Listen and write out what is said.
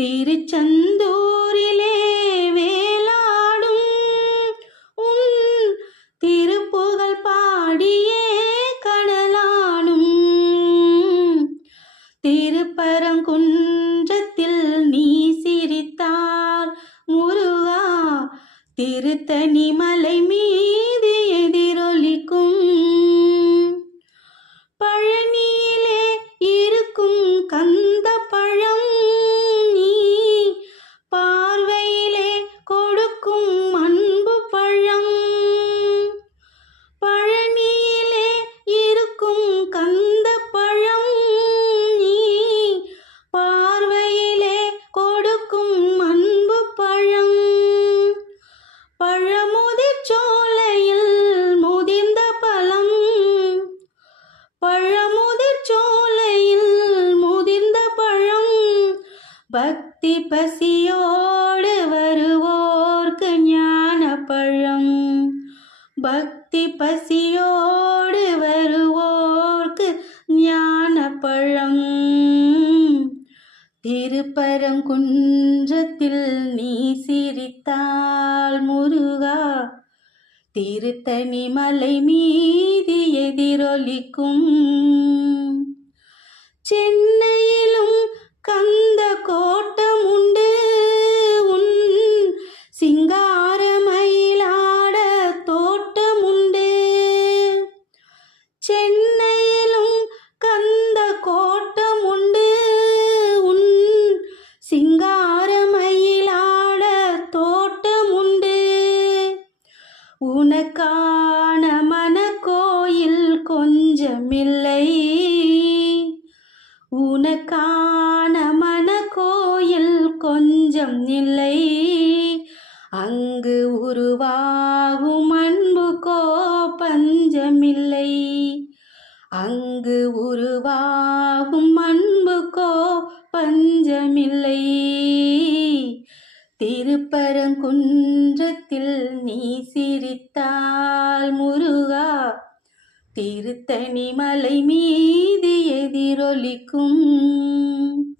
திருச்செந்தூரிலே வேலாடும் உன் திருப்புகழ் பாடியே கடலாடும் திருப்பரங்குன்றத்தில் நீ சிரித்தார் முருகா திருத்தனி மலை மீது எதிரொலிக்கும். பழனியிலே இருக்கும் கந்த பக்தி பசியோடு வருவோர்க்கு ஞான பழம் பக்தி பசியோடு வருவோர்க்கு ஞான பழம் திருப்பரங்குன்றத்தில் நீ சிரித்தால் முருகா திருத்தணி மலை மீது எதிரொலிக்கும். உனக்கான மன கோயில் கொஞ்சமில்லை. உனக்கான மன கோயில் கொஞ்சம் இல்லை அங்கு உருவாகும் அன்புக்கோ பஞ்சமில்லை அங்கு உருவாகும் அன்புக்கோ பஞ்சமில்லை திருப்பரங்குன்றத்தில் நீ சிரித்தால் முருகா திருத்தணி மலை மீது எதிரொலிக்கும்.